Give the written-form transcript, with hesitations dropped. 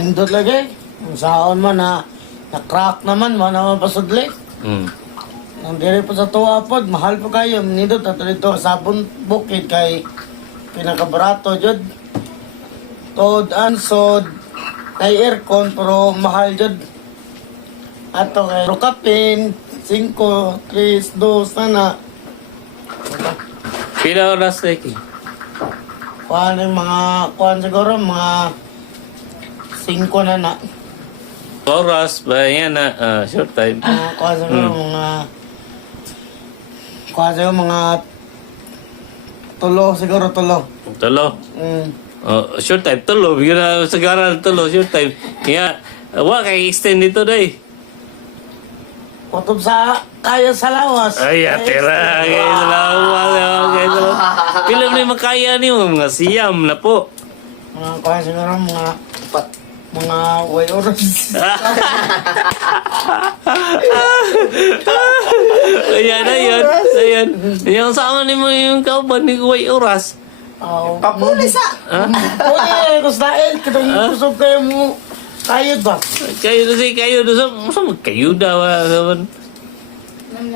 Nindot lagi. Ang saon man na-crack naman, naman pasudli. Nang diri po sa tuwa po, mahal po kayo. Nindot ato dito sa bukid kay pinakabarato jud. Tod ansod kay aircon pero mahal jud. Ato kay Rokapin 5, 3, 2 sana. Pila oras lagi? Kuan yung kuan siguro mga 5 na. Oras ba yan na short time? Kuan siguro mga tulo siguro tulo. Tulo. Short time tulo. Bigyan na sagara tulo short time. Kaya wa kay extend dito day. Kutob sa kaya sa lawas. Ay, atira. Kaya salamat. Pila na makaya niyo mga siyam na po. Kuan siguro mga way oras. Ayan. Yung sama ni mo yung kauban ni Kuway Oras. Papulis Uy, kusdain. Kadang kusog kayo mo. Kayod ba? Kayo doon sa kayo daw. Nang